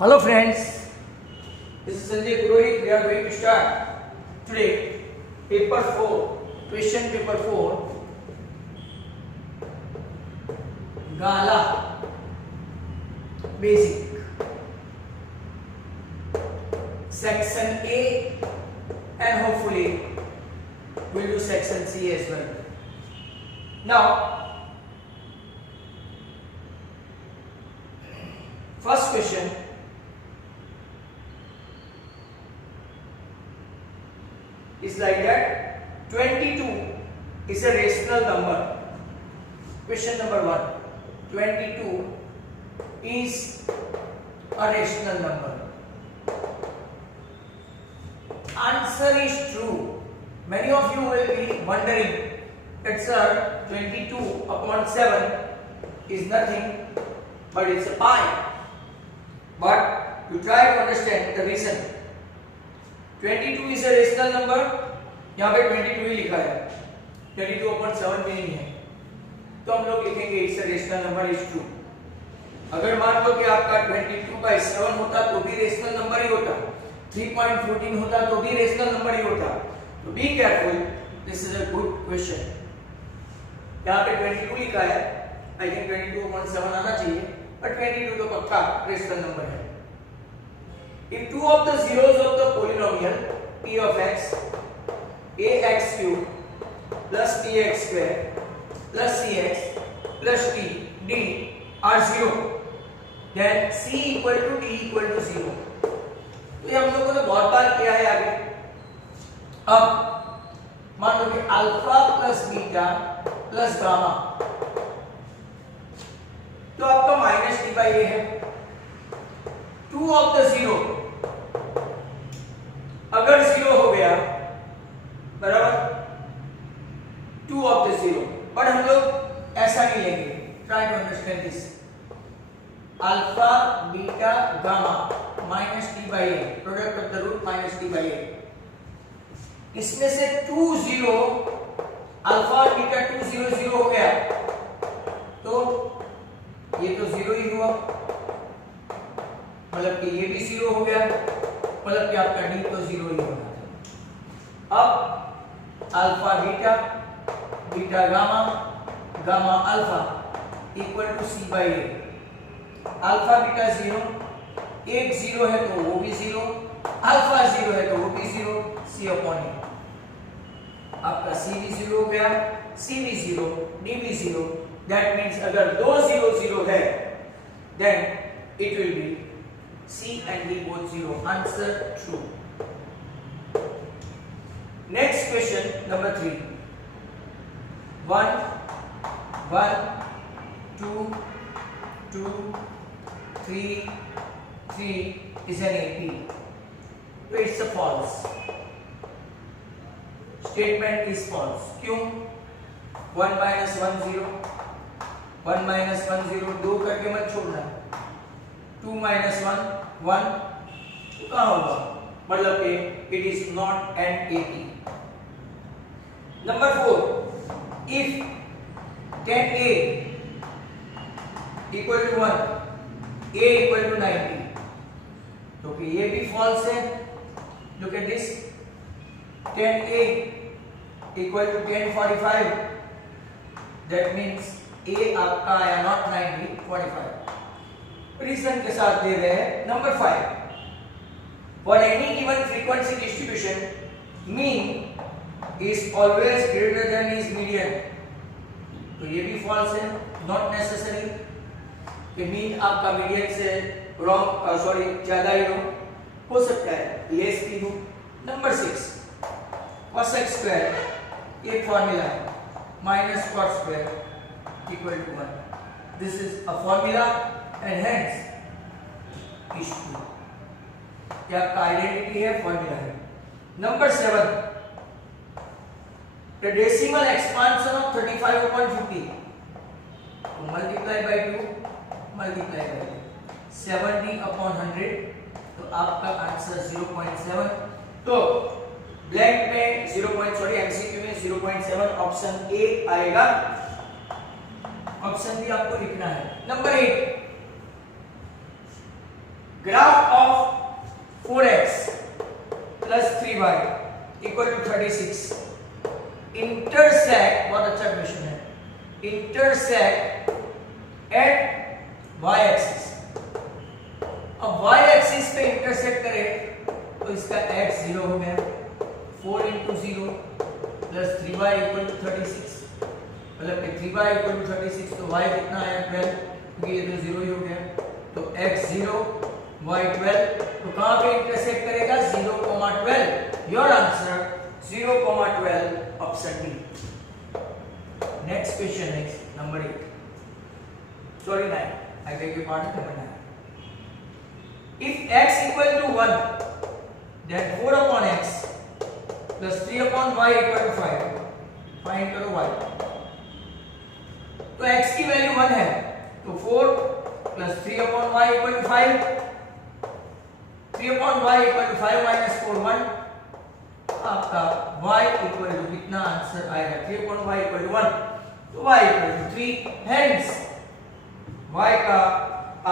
Hello friends, this is Sanjay Purohit. We are going to start today paper 4, question paper 4, Gala Basic, section A, and hopefully we'll do section C as well. Now, first question. Is like that 22 is a rational number. Question number 1. 22 is a rational number. Answer is true. Many of you will be wondering that sir, 22 upon 7 is nothing but it's a pi. But you try to understand the reason. 22 is a rational number. यहाँ पे 22 ही लिखा है, 22 upon 7 में नहीं है, तो हम लोग लिखेंगे it's a rational number is true. अगर मान लो कि आपका 22/7 होता तो भी रेशनल नंबर ही होता, 3.14 होता तो भी रेशनल नंबर ही होता. तो be careful, this is a good question. यहाँ पे 22 लिखा है, आई थिंक 22/7 आना चाहिए, बट 22 तो पक्का रेशनल नंबर है. If two of the zeros of the polynomial p of x, ax cube plus bx square plus cx plus t d are 0, then c equal to d equal to 0. तो ये हम लोगों ने बहुत बार किया है आगे. अब मान लो कि alpha plus beta plus gamma, तो आपका माइनस डी बाई ए है. टू ऑफ द जीरो अगर जीरो हो गया बराबर, two of the zero, but हम लोग ऐसा नहीं लेंगे. Try to understand this. Alpha beta gamma minus T by A, product of the root minus T by A. इसमें से 2 0, अल्फा और बीटा 2 0 0 हो गया, तो ये तो जीरो ही हुआ, मतलब कि ये भी जीरो हो गया, मतलब कि आपका डी तो जीरो ही होगा. अब alpha beta, beta gamma, gamma alpha equal to C by A. Alpha beta zero, एक जीरो है तो वो भी जीरो, अल्फा जीरो है तो वो भी जीरो, सी अपॉन ए. आपका सी भी जीरो हो गया, सी भी जीरो, डी भी जीरो. दैट मीन्स अगर दो जीरो जीरो है, then it will be C and D both 0. Answer true. Next question number 3. 1 1 2 2 3 3 is an AP. So it's a false. Statement is false. क्यों? 1 minus 1 0, 1 minus 1 0, 2 करके मत छोड़ना. 2 minus 1 1, तो कहाँ होगा? मतलब कि it is not an AP. Number 4, if 10A equal to 1, A equal to 90, तो कि ये भी false है. Look at this, 10A equal to 1045, that means A आपका आया not 90, 45. रीजन के साथ दे रहे हैं. Number 5, for any given frequency distribution mean is always greater than is median. तो ये भी फॉल्स है. नॉट नेसेसरी कि मीन आपका मीडियन से रॉन्ग सॉरी ज्यादा ही हो सकता है, लेस भी हो. नंबर 6, cos x स्क्वायर एक फॉर्मूला है, minus cot square equal to 1. This is a formula and hence is true. क्या आपका आइडेंटिटी है, फॉर्मूला है. Number 7, the decimal expansion of 35 upon 50, तो multiply by 2, multiply by 70 upon 100, तो आपका answer 0.7. तो ब्लैंक में 0. एमसीक्यू में 0.7 ऑप्शन ए आएगा. ऑप्शन भी आपको लिखना है. Number 8, graph of 4x plus 3y equal to 36 intersect, बहुत अच्छा क्वेश्चन है, इंटरसेक्ट एट y एक्सिस। अब y एक्सिस पे इंटरसेक्ट करे तो इसका x 0 हो गया, 4 into 0 plus 3y equal to 36, मतलब 3y इक्वल टू 36 तो y कितना आया 12, क्योंकि ये तो 0 ही हो गया, तो x 0 y 12, तो कहां पे इंटरसेक्ट करेगा 0,12। Your answer 0,12 option D. Next question, next number 8, sorry 9, I beg your pardon, number 9। If x equal to 1, then 4 upon x plus 3 upon y equal to 5, find करो y। तो x की value 1 है, तो 4 plus 3 upon y equal to 5, 3 upon y equal to 5 minus 4 1, आपका y equal to कितना answer आएगा, 3 upon y equal to 1, तो y equal to 3, hence y का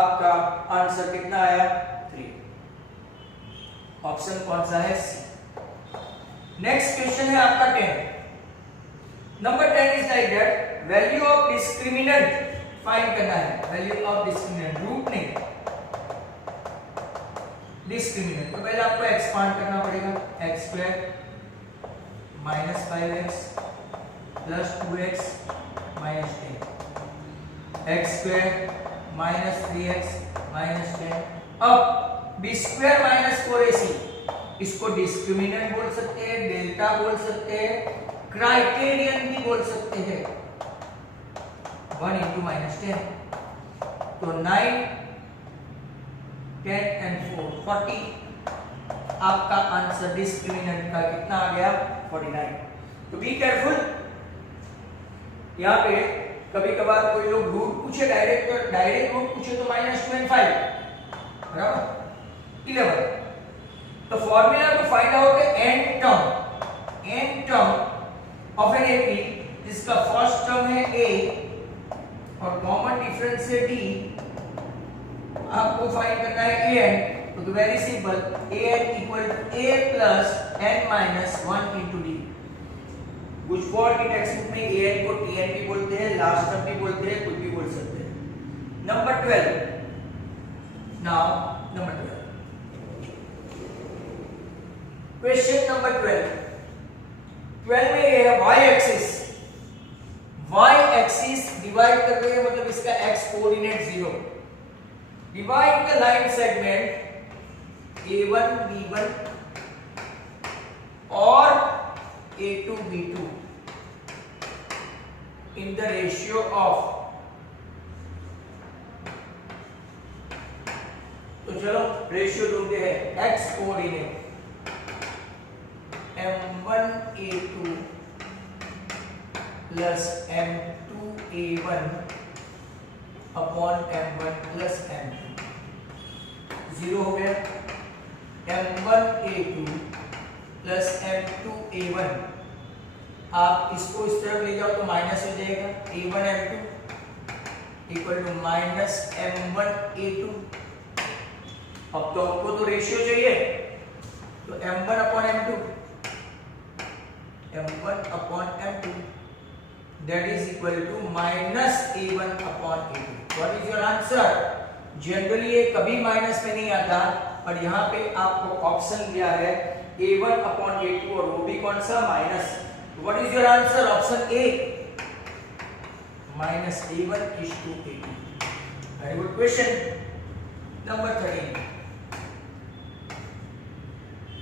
आपका आंसर कितना आया, 3। ऑप्शन कौन सा है, सी। नेक्स्ट क्वेश्चन है आपका 10। Number 10 is like that, value of discriminant find करना है, वैल्यू ऑफ डिस्क्रिमिनेंट, रूट नहीं, डिस्क्रिमिनेंट। तो पहले आपको एक्सपांड करना पड़ेगा, x square minus 5x plus 2x minus 10, x square minus 3x minus 10। अब b स्क्वायर माइनस 4ac, इसको डिस्क्रिमिनेंट बोल सकते हैं, डेल्टा बोल सकते हैं, क्राइटेरियन भी बोल सकते हैं। 1 into माइनस 10, तो 9 10 and 4 40, आपका आंसर डिस्क्रिमिनेंट का कितना आ गया, 49। तो बी केयरफुल, यहाँ पे कभी कभार कोई लोग रूट पूछे डायरेक्ट, तो डायरेक्ट रूट पूछे तो -25 बराबर 11। तो formula to find out N term of N AP, जिसका फर्स्ट टर्म है a और कॉमन डिफरेंस है d, आपको फाइंड करना है an। तो very simple, an equal to a plus n minus 1 into D. कुछ फॉर की टेक्स्ट बुक में an को tn भी बोलते हैं, लास्ट टर्म भी बोलते हैं, कुछ भी बोल सकते हैं। Number 12, now number 12, question number 12 में ये है y एक्सिस डिवाइड कर रहे हैं, मतलब इसका x coordinate 0। Divide the line segment a1 b1 और a2 b2 in the ratio of, तो चलो रेशियो ढूंढते हैं, x coordinate m1 a2 plus m2 a1 upon m1 plus m2, 0 हो गया। m1 a2 plus m2 a1, आप इसको इस तरफ ले जाओ तो माइनस हो जाएगा, a1 m2 equal to minus m1 a2। अब तो आपको तो रेशियो चाहिए, तो m1 upon m2, m1 upon m2 that is equal to minus a1 upon a2। what is your answer? Generally ये कभी माइनस में नहीं आता, पर यहाँ पे आपको ऑप्शन दिया है a1 अपॉन a2 और वो भी कौन सा, minus. what is your answer? Option A, minus a1 is to a2। very good question। Number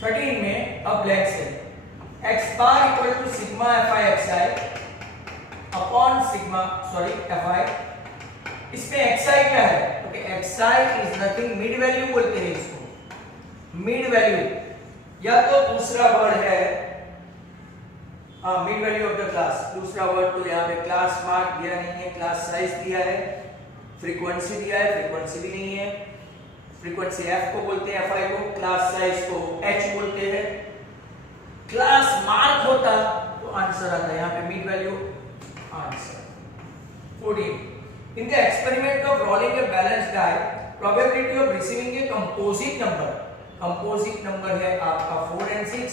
13 में अब ब्लैंक से x बार equal to sigma fi upon sigma fi। इसमें xi क्या है, okay, xi is nothing, mid value बोलते हैं इसको, मिड वैल्यू, या तो दूसरा वर्ड है mid value of the class. दूसरा वर्ड तो यहाँ पे क्लास मार्क दिया नहीं है, क्लास साइज दिया है, फ्रीक्वेंसी दिया है, फ्रीक्वेंसी भी नहीं है। फ्रीक्वेंसी f को बोलते हैं fi को, क्लास साइज को h बोलते हैं। क्लास मार्क होता तो आंसर आता है यहाँ पे mid value, answer 14। In the experiment of rolling a balanced die probability of receiving a composite number, composite number है आपका 4 and 6,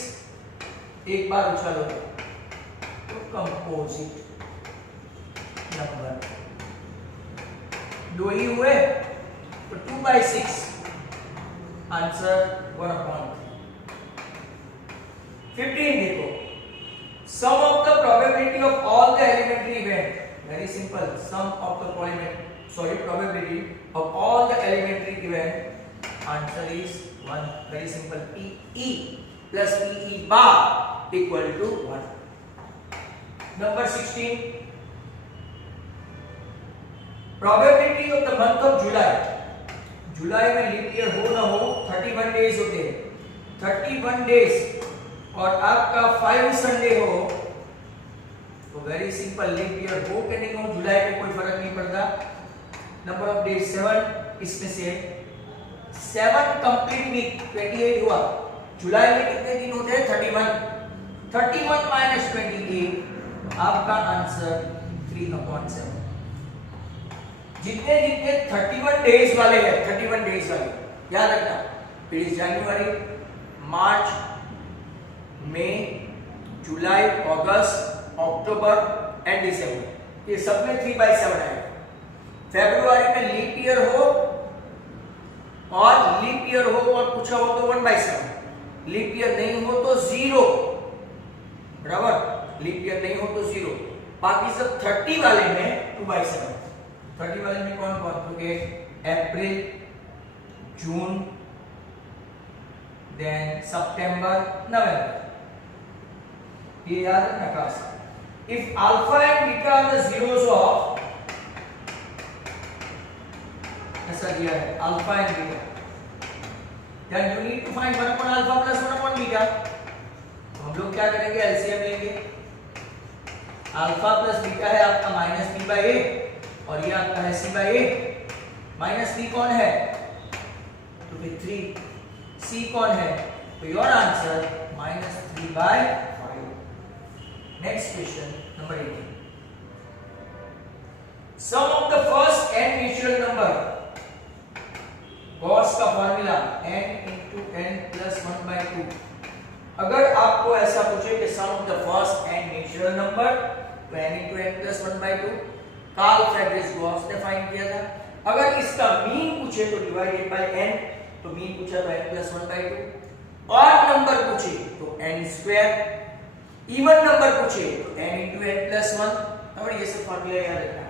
एक बार उछालो तो कंपोजिट नंबर दो ही हुए तो 2/6, आंसर 1/3। 15 देखो, sum of the probability of all the elementary event, very simple, sum of the probability of all the elementary event, answer is 1, very simple, PE plus PE bar equal to 1। Number 16, probability of the month of July, जुलाई में leap year हो ना हो 31 days होते हैं, 31 days और आपका 5 Sunday हो तो वेरी सिंपल, लीप ईयर हो कि नहीं हो जुलाई को कोई फर्क नहीं पड़ता। नंबर ऑफ डेज 7, इसमें से 7 कंप्लीट वीक 28 हुआ, जुलाई में कितने दिन होते हैं 31 माइनस 28, आपका आंसर 3/7। जितने जितने 31 डेज वाले हैं, 31 डेज वाले याद रखना, फिर जनवरी, मार्च, मई, जुलाई, अगस्त, अक्टूबर एंड दिसंबर, ये सब में 3/7 आएगा। फरवरी में लीप ईयर हो और लीप ईयर हो और पूछा हो तो 1/7, लीप ईयर नहीं हो तो 0, बराबर, लीप ईयर नहीं हो तो 0, बाकी सब 30 वाले में 2/7। 30 वाले में कौन कौन, क्योंकि अप्रैल, जून, देन सितंबर, नवंबर, ये याद रखना खास। If alpha and beta are the zeros of, ऐसा दिया है alpha and beta, then you need to find 1 upon alpha plus 1 upon beta। तो हम लोग क्या करेंगे, एलसीएम लेंगे, अल्फा प्लस बीटा है आपका -b/a और ये आपका है c/a, -b कौन है तो फिर 3, c कौन है तो your answer -3/5। Next question number 18, sum of the first n natural number, Gauss का formula n into n plus 1/2। अगर आपको ऐसा पूछे कि sum of the first n natural number तो n into n plus 1/2, Carl Friedrich Gauss ने find किया था। अगर इसका मीन पूछे तो डिवाइडेड बाय n, तो मीन पूछा तो n plus 1/2, ऑड नंबर पूछे तो n स्क्वायर, इवन नंबर पूछे तो n into n plus 1, और ये सब फार्मूला याद रखना।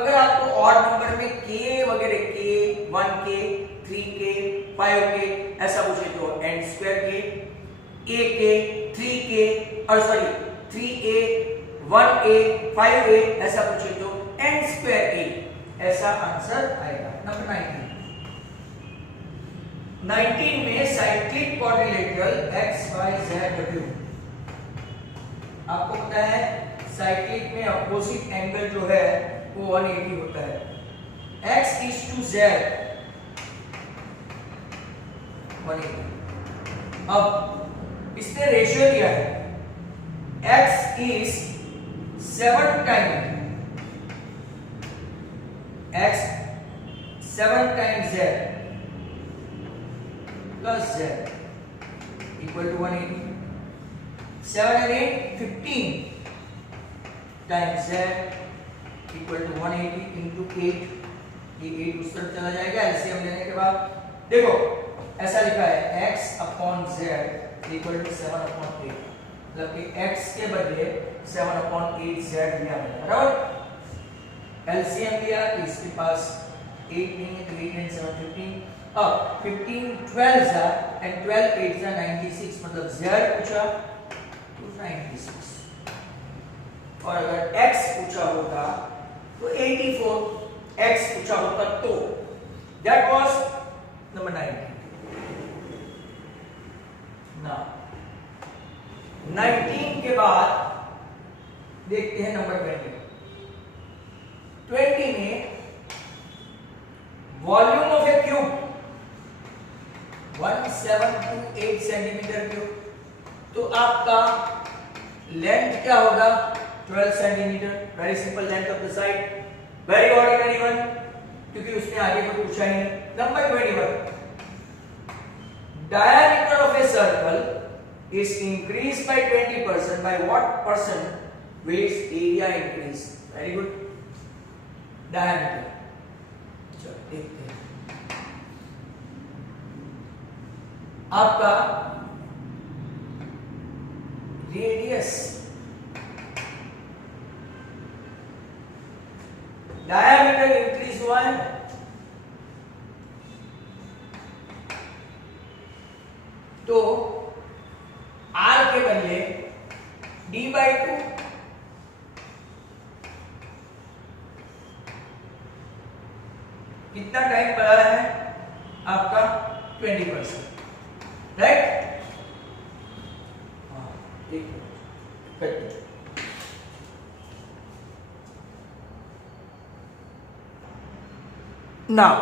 अगर आपको ऑड नंबर में k वगैरह k, 1k, 3k, 5k ऐसा पूछे तो n square k, ak, 3k और सॉरी 3a, 1a, 5a ऐसा पूछे तो n स्क्वायर a, ऐसा आंसर आएगा। नंबर 19 में cyclic quadrilateral x y z w, आपको पता है साइक्लिक में अपोजिट एंगल जो है वो 180 होता है, x is to z 180। अब इसने रेशियो दिया है x is 7 times x 7 times z plus z equal to 180, 7 and 8 15 times z equal to 180 into 8, ये 8 उस तरफ चला जाएगा एलसीएम लेने के बाद। देखो ऐसा लिखा है x upon z equal to 7 upon 8, मतलब कि x के बदले 7 upon 8 z लिया है, बराबर। एलसीएम लिया तो इसके पास 8 नहीं है तो 8 and 7 15, अब 15 12 जा and 12 8 जा 96, मतलब z पूछा तो 96, और अगर x पूछा होता तो 84, x पूछा होता तो that was number 19। now 19 के बाद देखते हैं नंबर 20 में volume of A cube 1728 centimetre cube, तो आपका लेंथ क्या होगा 12 centimetre, very simple, length of the side, very ordinary one, क्योंकि उसने आगे को पूछा ही नहीं। Number 21, diameter of a circle is increased by 20%. By what percent will its area increase? Very good. Diameter. चलो देखते हैं। आपका रेडियस, डायमीटर इंक्रीज हुआ है, तो r के बदले d/2 कितना टाइम बढ़ा है आपका 20%, राइट। नाउ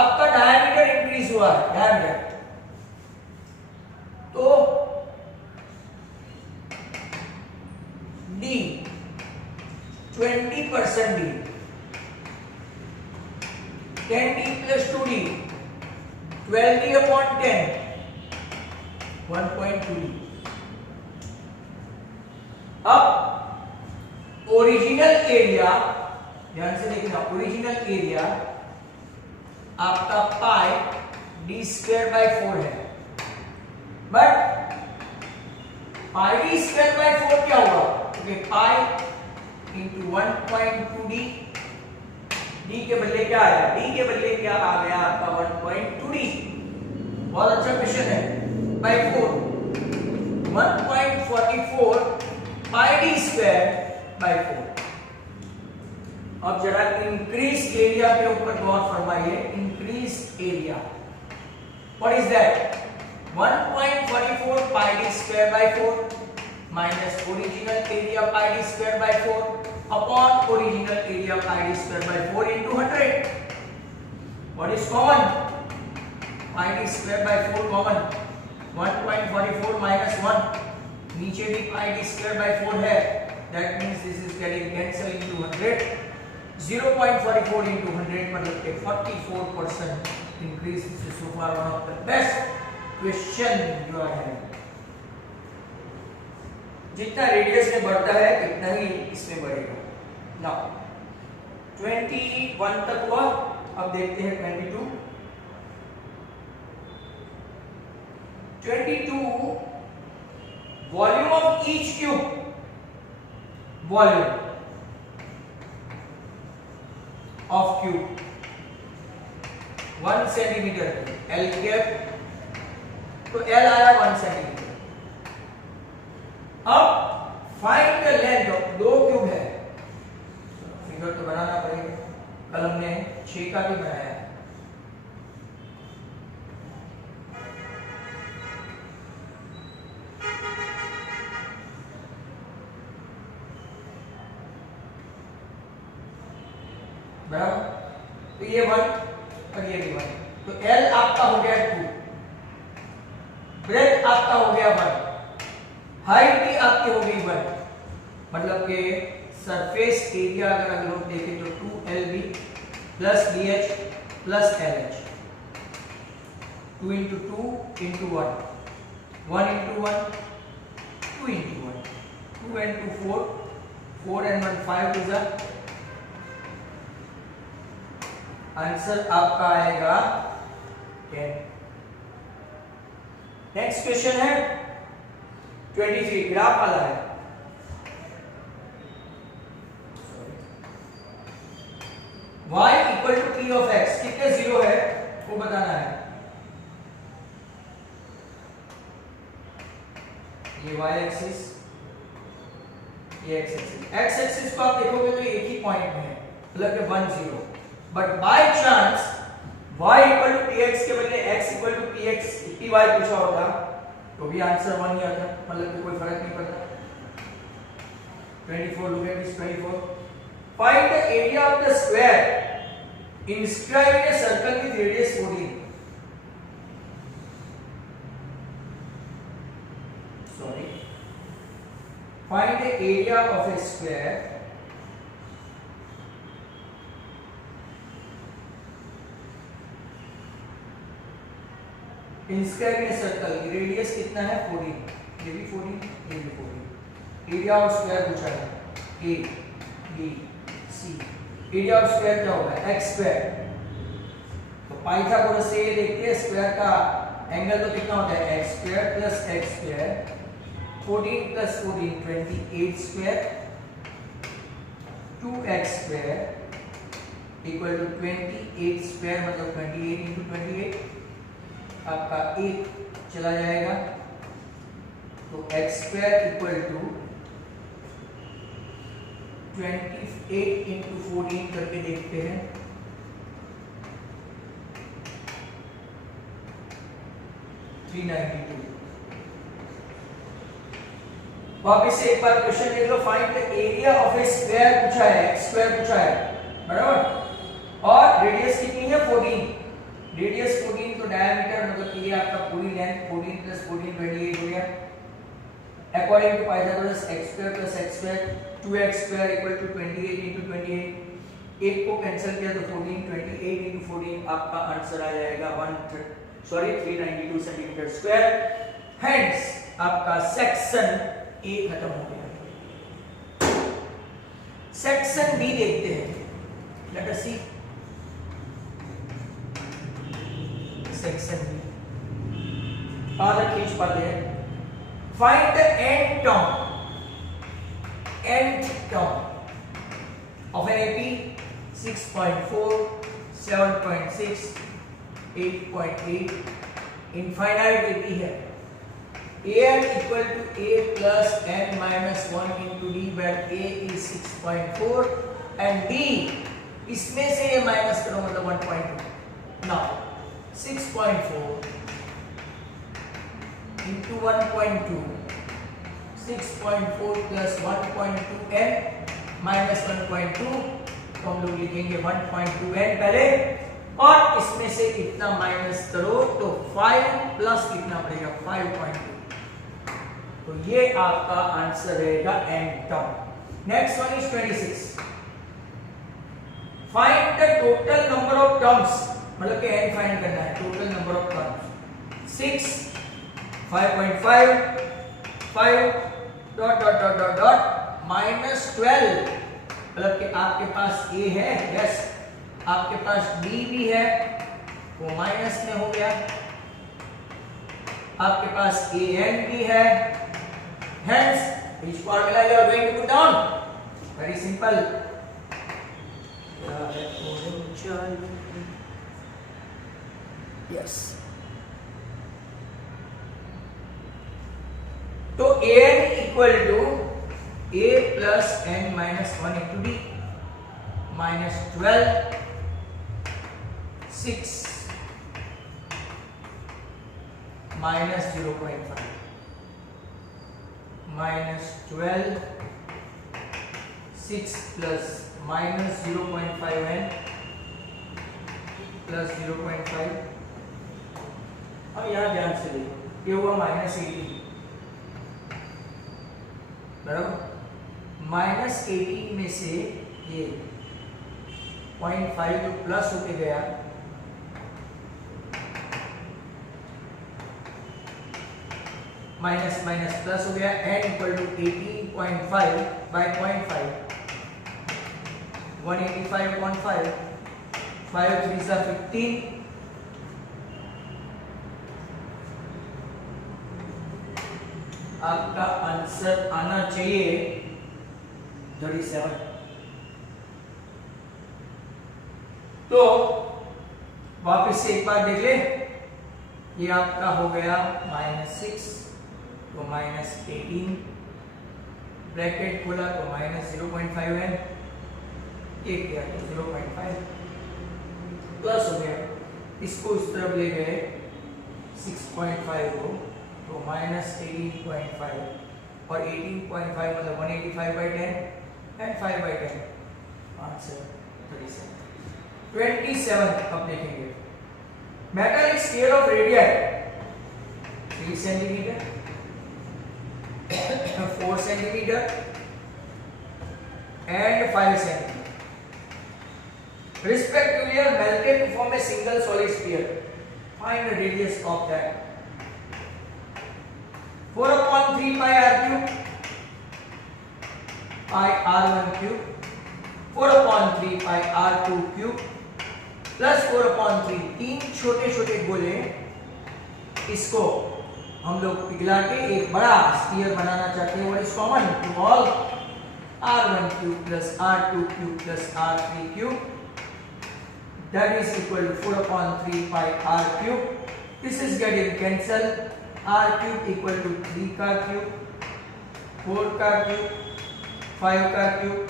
आपका डायमीटर इंक्रीज हुआ है, डायमीटर, तो d 20% d 10d plus 2d 12d upon 10 1.2d। अब ओरिजिनल एरिया, ध्यान से देखना, ओरिजिनल एरिया आपका पाई डी स्क्वायर बाय 4 है, but pi D square by 4 क्या हुआ? क्योंकि पाई इंटू 1.2d, डी के बदले क्या आया? डी के बदले क्या आ गया आपका 1.2d। बहुत अच्छा क्वेश्चन है। By 4 1.44 pi D square by 4। अब जरा इंक्रीज एरिया के ऊपर गौर फरमाइए। Increase area, what is that? 1.44 pi D square by 4 minus original area pi D square by 4 upon original area pi D square by 4 into 100। What is common? Pi D square by 4 common, 1.44 minus 1, नीचे भी पाई D square by 4 है, that means this is getting cancel into 100। 0.44 into 100 मतलब कि 44% increase. This is so far one of the best question you are having. जितना radius में बढ़ता है इतना ही इसमें बढ़ेगा। नाउ 21 तक हुआ, अब देखते हैं 22। 22 volume of each cube, volume of cube 1 centimetre, L cap, तो एल आया 1 सेंटीमीटर। अब find the length of, 2 cube है, फिगर तो बनाना पड़ेगा, कल हमने 6 का भी बनाया है। बराबर, तो ये 1 और ये भी 1, तो L आपका हो गया 2, ब्रेथ आपका हो गया 1, हाइट भी आपकी हो गई 1, मतलब कि सरफेस एरिया अगर हम लोग देखें तो 2LB plus BH plus LH, 2 into 2 into 1, 1 into 1, 2 into 1, 2 and 2 4, 4 and 1 5 is a answer आपका आएगा 10। नेक्स्ट क्वेश्चन है 23, ग्राफ वाला है। y equal to p of x, कितने जीरो है वो बताना है। ये y एक्सिस, ये x एक्सिस, x एक्सिस को आप देखोगे तो एक ही पॉइंट में है, मतलब कि 1 0, but by chance y equal to px के बदले x equal to px py पूछा होता तो भी आंसर 1 ही आता, मतलब कि कोई फर्क नहीं पड़ता। 24, look at this 24. Find the area of the square inscribed in a circle with radius 14. Sorry. Find the area of a square in square में सर्कल की रेडियस कितना है 14, ये भी 14, ये भी 14। एरिया ऑफ स्क्वायर पूछा है A B C. Area of square क्या होगा x स्क्वायर। तो पाइथागोरस से ये देखते हैं स्क्वायर का एंगल तो कितना होता है x square plus x square 14 plus 14 28 square 2x square equal to 28 square मतलब 28 इंटू 28 आपका 1 चला जाएगा। तो x square equal to 28 into 14 करके देखते हैं। वापिस से एक बार क्वेश्चन देख लो। Find the area of a square पूछा है, x स्क्वायर पूछा है बराबर, और रेडियस कितनी है 14। रेडियस 14 तो डायमीटर मतलब ये आपका पूरी लेंथ 14 प्लस 14 28 हो गया। According to Pythagoras x square plus x square 2x square equal to 28 into 28। एक को कैंसिल किया तो 14 28 इंटू 14 आपका आंसर आ जाएगा 392 सेंटीमीटर स्क्वायर। हेंस आपका सेक्शन ए खत्म हो गया। सेक्शन बी देखते हैं। Let us see section B. आधा खींच पाते हैं। Find the nth term of an AP 6.4 7.6 8.8 infinite AP है। an equal to a plus n minus 1 into d where a is 6.4 and d इसमें से ये माइनस करो मतलब 1.2। now 6.4 into 1.2 6.4 plus 1.2n minus 1.2 तो हम लोग लिखेंगे 1.2n पहले और इसमें से इतना माइनस करो तो 5 प्लस कितना पड़ेगा 5.2। तो ये आपका आंसर रहेगा n term. Next one is 26। Find the total number of terms मतलब कि n फाइंड करना है। Total number of terms 6 5.5 5 dot dot dot dot dot minus 12 मतलब कि आपके पास a है, यस आपके पास b भी है वो माइनस में हो गया, आपके पास an भी है। Hence, which formula you are going to put down? Very simple. Yes. तो an equal to a plus n minus 1 into d minus 12 6 minus 0.5 minus 12 6 plus minus 0.5n plus 0.5। अब यहाँ ध्यान से देखो ये हुआ माइनस 18 बराबर। माइनस 18 में से ये 0.5 जो प्लस होके गया माइनस माइनस प्लस हो गया n इक्वल टू 18.5 बाय 0.5 185.5 5 3 सा 15 आपका आंसर आना चाहिए 37। तो वापस से एक बार देख ले ये आपका हो गया -6 तो -18 ब्रैकेट खोला तो -0.5n एक गया तो 0.5 प्लस हो गया इसको इस तरफ ले गए 6.5 को तो -18.5 और 18.5 मतलब 185/10 एंड 5/10 आंसर 27। अब देखेंगे metallic scale of radius 3 centimetre 4 centimetre and 5 centimeter respectively are melted to form a single solid sphere। Find the radius of that. 4/3 pi r cube, pi r1 cube, 4/3 pi r2 cube plus 4/3, तीन छोटे छोटे गोले, इसको हम लोग पिघला के एक बड़ा स्फीयर बनाना चाहते हैं. What is common to all? r1 cube plus r2 cube plus r3 cube, that is equal to 4/3 pi r cube. This is getting cancelled. r cube equal to 3 का cube, 4 का cube, 5 का cube,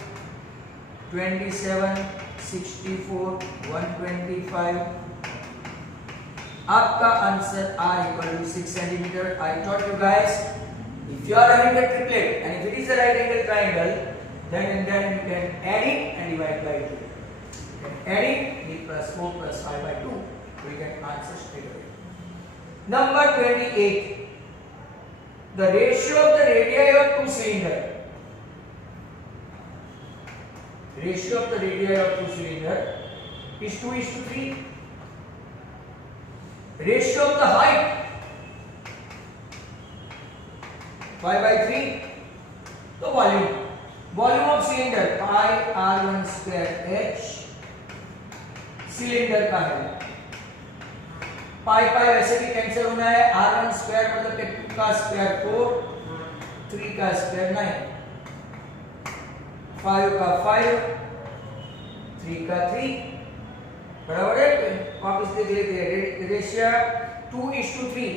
27, 64, 125. आपका answer r equal to 6 centimeter. I taught you guys, if you are having a triplet and if it is a right angle triangle, then you can add it and divide by 2. You can add it, b plus 4 plus 5 by 2. We can answer straight away. Number 28. The ratio of the radii of two cylinder. Ratio of the radii of two cylinder is 2:3. Ratio of the height 5/3. तो volume of cylinder pi r1 square h cylinder का है. पाई वैसे भी cancel होना है. r1 square मतलब कि 2 का स्क्वायर 4, 3 का स्क्वायर 9, 5 का 5, 3 का 3 बराबर है. वापस देख लेते हैं. रेशियो 2:3.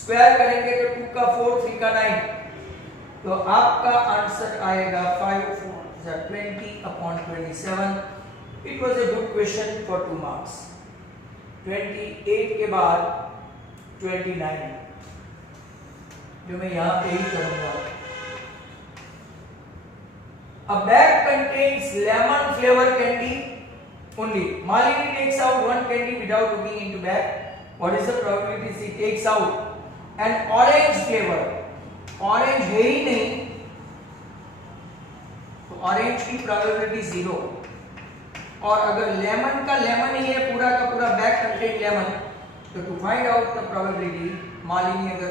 स्क्वायर करेंगे तो 2 का 4, 3 का 9. तो आपका आंसर आएगा 5 4 20/27. It was a good question for 2 marks. 28 के बाद 29, जो मैं यहां पे ही करूंगा. A bag contains lemon flavor candy only. Malini takes out one candy without looking into bag. What is the probability she takes out an orange flavor? Orange है ही नहीं, तो orange की probability 0. और अगर लेमन का लेमन ही है, पूरा का पूरा बैग कंटेन लेमन, तो to find out the probability, Malini अगर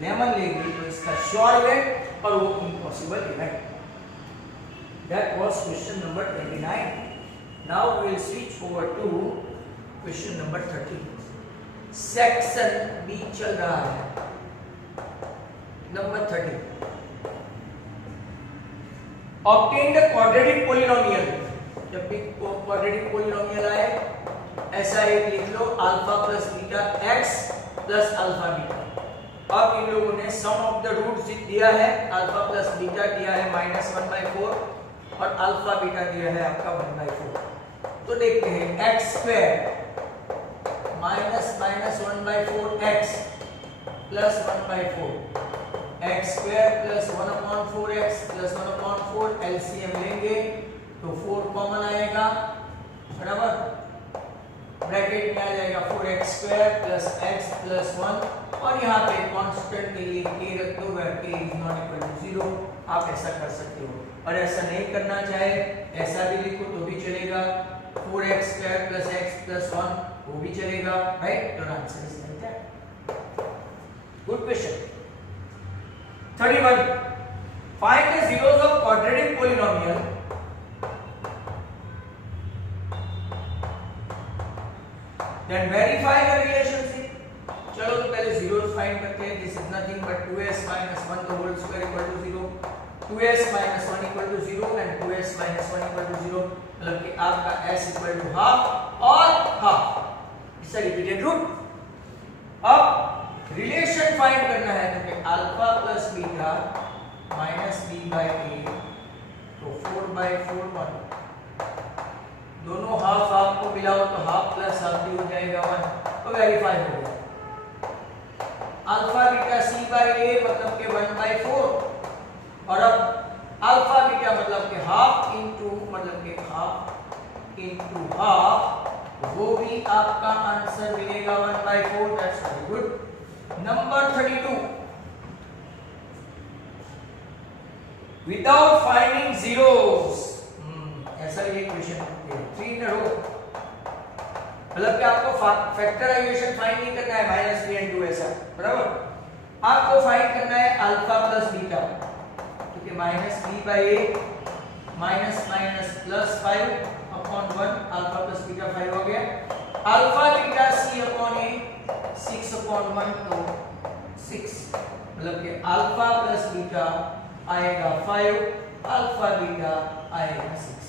लेमन लेगी तो इसका श्योर इवेंट और वो impossible event. That was question number 29. Now we will switch over to question number 30. Section B चल रहा है. Number 30. Obtain the quadratic polynomial. जब भी क्वाड्रेटिक पॉलिनोमियल आए ऐसा एक लिख लो, alpha plus beta X plus alpha beta. अब इन लोगों ने सम ऑफ द रूट्स दिया है. अल्फा प्लस बीटा दिया है -1/4 और अल्फा बीटा दिया है आपका 1/4. तो देखते हैं x square -(-1/4) x plus 1/4 x square plus 1/4 x plus 1/4. LCM लेंगे तो 4 कॉमन आएगा, बराबर. ब्रैकेट में आ जाएगा 4x square plus x plus 1 और यहाँ पे कांस्टेंट के लिए k रख दो, where k is not equal to 0. आप ऐसा कर सकते हो. और ऐसा नहीं करना चाहे ऐसा भी लिखो तो भी चलेगा. 4x square plus x plus 1 वो भी चलेगा, right. Your answer is like that. Good question. 31. Find the zeros of quadratic polynomial then verify the relationship. चलो तो पहले zeros फाइंड करते हैं. This is nothing but 2s - 1 the whole square equal to 0. 2s - 1 equal to 0 and 2s - 1 equal to 0. मतलब कि आपका s equal to half और half. इसका रिपीटेड रूट. अब रिलेशन फाइंड करना है तो कि alpha plus beta minus b by a तो 4/4 1. दोनों हाफ हाफ को मिलाओ तो हाफ प्लस हाफ भी हो जाएगा 1. तो वेरीफाई हो गया. Alpha beta c by a मतलब के 1/4 और अब अल्फा बीटा मतलब के हाफ इनटू मतलब के हाफ इनटू हाफ, वो भी आपका आंसर मिलेगा 1/4. That's very good. Number 32. Without finding zeros. ऐसा ये क्वेश्चन 3 in a row. मतलब कि आपको फैक्टराइजेशन फाइंड नहीं करना है -3 and 2 ऐसा, बराबर। आपको फाइंड करना है अल्फा प्लस बीटा, ठीक है। -3/8 minus minus plus 5 upon 1, alpha plus beta 5 हो गया। Alpha beta c upon a 6 upon 1 तो 6, मतलब कि अल्फा प्लस बीटा आएगा 5, अल्फा बीटा आएगा 6।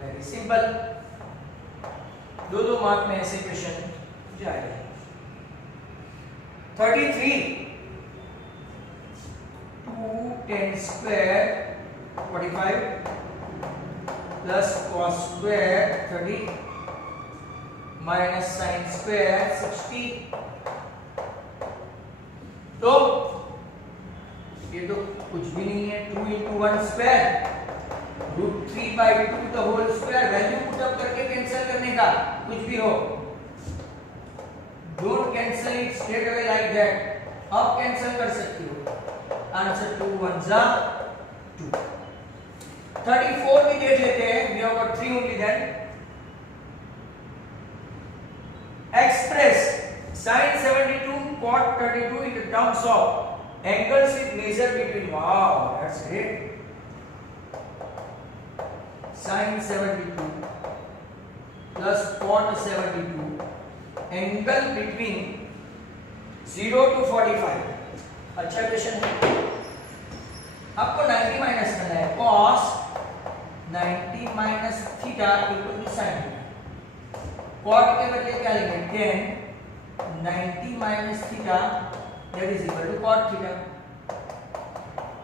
वेरी सिंपल, दो मार्क में ऐसे क्वेश्चन जाएगा। 33 2 10 square 45 plus cos square 30 minus sin square 60। तो ये तो कुछ भी नहीं है, 2 into 1 स्क्वायर √3/2 the whole square. Value put up करके कैंसिल करने का, कुछ भी हो, don't cancel it straight away like that. अब कैंसिल कर सकती हो। आंसर 2 1 जा 2। 34 भी देख लेते हैं, we have got 3 only then. Express sin 72 cot 32 in the terms of angles with measure between, wow that's great, sin 72 plus cot 72 angle between 0 to 45। अच्छा क्वेश्चन है। आपको 90 माइनस करना है, cos 90 minus theta equal to sin theta. cot के बदले क्या लेंगे, 10 90 minus theta that is equal to cot theta.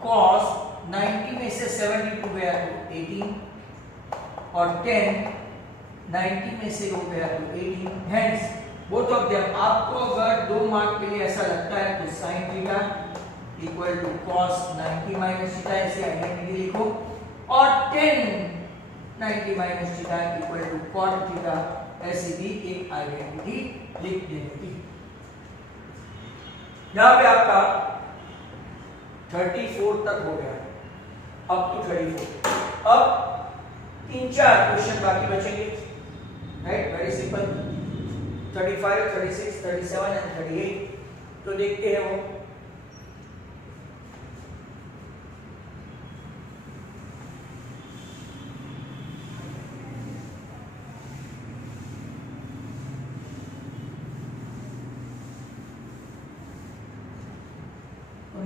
cos 90 में से 72 गया तो 18 और 10 90 में से हो गया तो 18। हेंस बोथ ऑफ देम, आपको अगर 2 मार्क के लिए ऐसा लगता है तो sin theta equal to cos 90 minus theta ऐसे आइडेंटिटी लिखो, और 10 90 minus theta equal to cot theta ऐसी भी एक आइडेंटिटी लिख देने की। यहां पे आपका 34 तक हो गया, अप टू 34। अब 3-4 क्वेश्चन बाकी बचेंगे, राइट, वेरी सिंपल। 35 36 37 एंड 38 तो देखते हैं वो।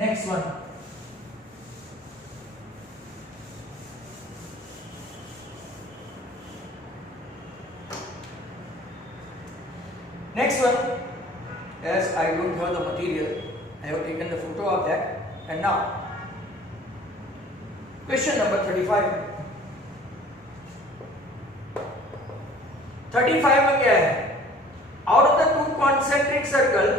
Next one, next one, as I don't have the material, I have taken the photo of that, and now question number 35। 35 में क्या है, out of the two concentric circle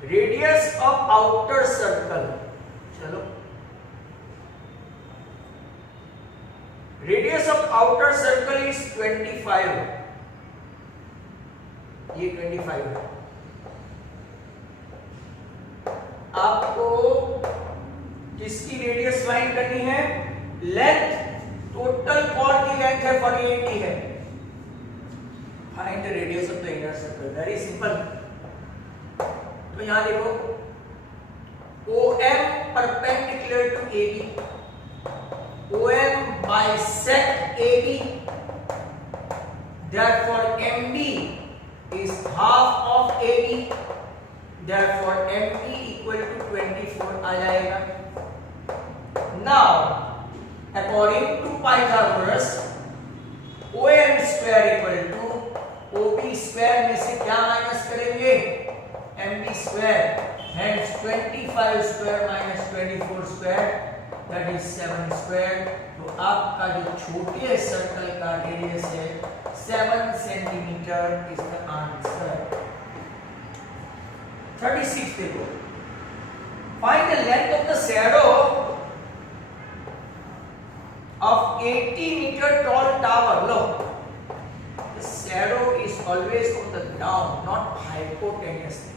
radius of outer circle, चलो radius of outer circle is 25, ये 25 है। आपको किसकी radius find करनी है, लेंथ, टोटल कॉर्ड की लेंथ है 40 है, find the radius of the inner circle. Very simple. तो यहां देखो OM perpendicular to AB, OM bisect AB, therefore MB is half of AB, therefore MB equal to 24 आ जाएगा। Now according to Pythagoras OM square equal to OB square में से क्या minus करेंगे, MB square, hence 25 square minus 24 square that is 7 square। तो आपका जो छोटे circle का रेडियस है 7 सेंटीमीटर इज द आंसर। 36 देखो, find the length of the shadow of 80 meter tall tower। Look, the shadow is always on the ground, not hypotenuously.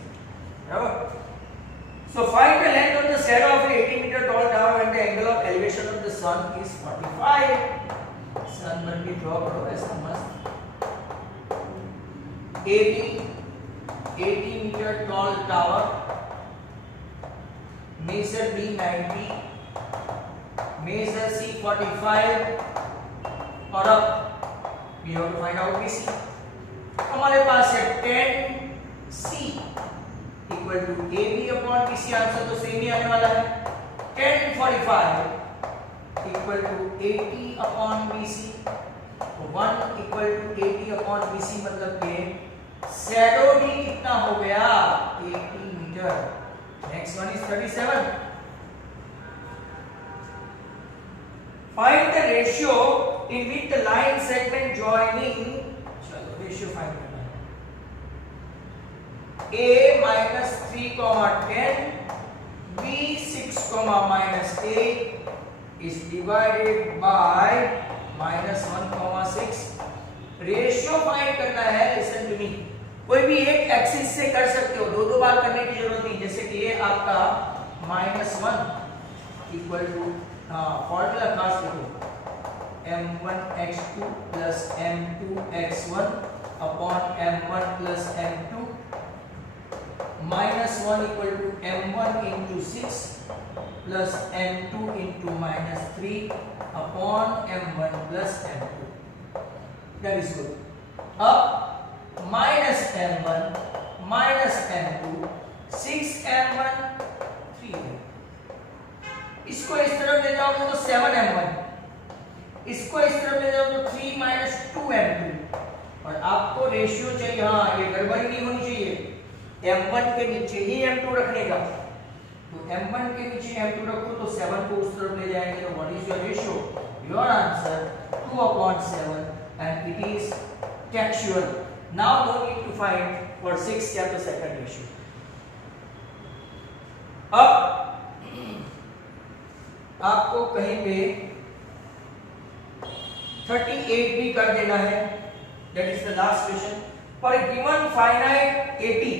So find the length of the shadow of an 80 meter tall tower when the angle of elevation of the sun is 45। sun बन भी draw करो ऐसा मस्त। AB 80 meter tall tower, measure B 90, measure C 45 और अब we have to find out BC। हमारे पास है 10C equal to AB upon BC, answer तो सेम ही आने वाला है। 1045 equal to 80 upon BC, 1 equal to 80 upon BC, मतलब कि शैडो भी कितना हो गया 80 metre. Next one is 37। Find the ratio in which the line segment joining, चलो रेशियो फाइंड करना है। a minus 3 10 b 6 -a is divided by -1 6। Ratio find करना है। लिसन टू मी, कोई भी एक एक्सिस से कर सकते हो, दो बार करने की जरूरत नहीं। जैसे कि ये आपका -1 इक्वल टू फॉर्मूला खास लिखो m1x2 plus m2x1 upon m1 plus m2, -1 equal to m1 into 6 plus m2 into -3 upon m1 plus m2। That is good. अब minus m1 minus m2, 6m1 3 है। इसको इस तरफ ले जाओगे तो 7m1, इसको इस तरफ ले जाओगे तो 3 माइनस 2m2। और आपको रेशियो चाहिए, हाँ ये गड़बड़ी नहीं होनी चाहिए। m1 के नीचे ही m2 रखने का, तो m1 के नीचे m2 रखो तो 7 को उस तरफ ले जाएंगे। तो what is your ratio? Your answer 2/7 and it is textual. Now no need to find for 6 या तो second ratio। अब आपको कहीं पे 38 भी कर देना है। That is the last question। For a given finite 80,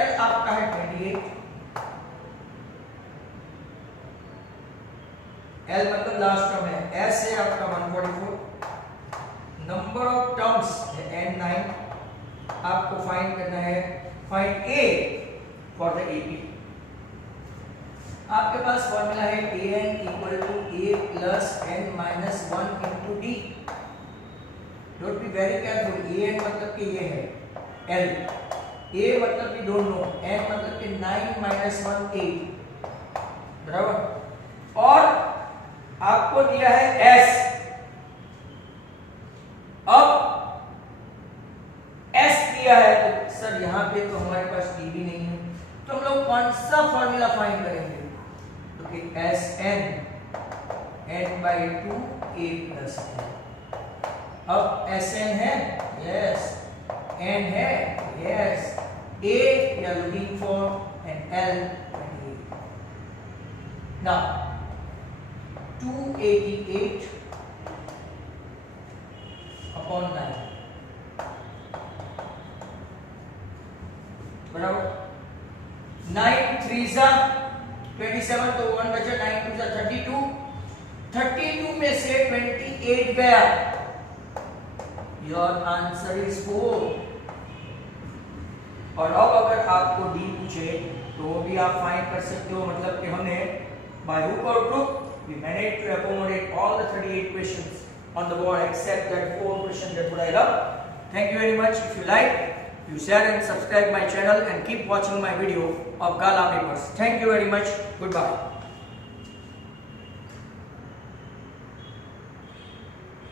L आपका है 28, L मतलब लास्ट टर्म है, S है आपका 144, नंबर ऑफ टर्म्स है n9। आपको फाइंड करना है, फाइंड A फॉर द 80। आपके पास फॉर्मूला है an equal to a plus n minus 1 into d। Don't be very careful. an मतलब कि ये है L, a मतलब कि डोंट नो, n मतलब कि 9 माइनस 1 8, बराबर। और आपको दिया है S। अब S दिया है तो सर यहाँ पे तो हमारे पास d भी नहीं है, तो हम लोग कौन सा फॉर्मूला फाइंड करेंगे? तो कि Sn n/2 a plus n। अब Sn है, यस, n है, yes, a we are looking for and L 28। now 288 upon 9 बराबर 9 3 जा 27, तो 1 बचा, 9 2 जा 32, 32 में से 28 गया, योर आंसर इज 4। और अब अगर आपको डी पूछे तो भी आप फाइंड कर सकते हो। मतलब कि हमने बाय हुक और crook we managed to accommodate all the 38 questions on the board except that 4 question that would I love. Thank you very much. If you like, you share and subscribe my channel and keep watching my video of Gala papers. Thank you very much. Goodbye.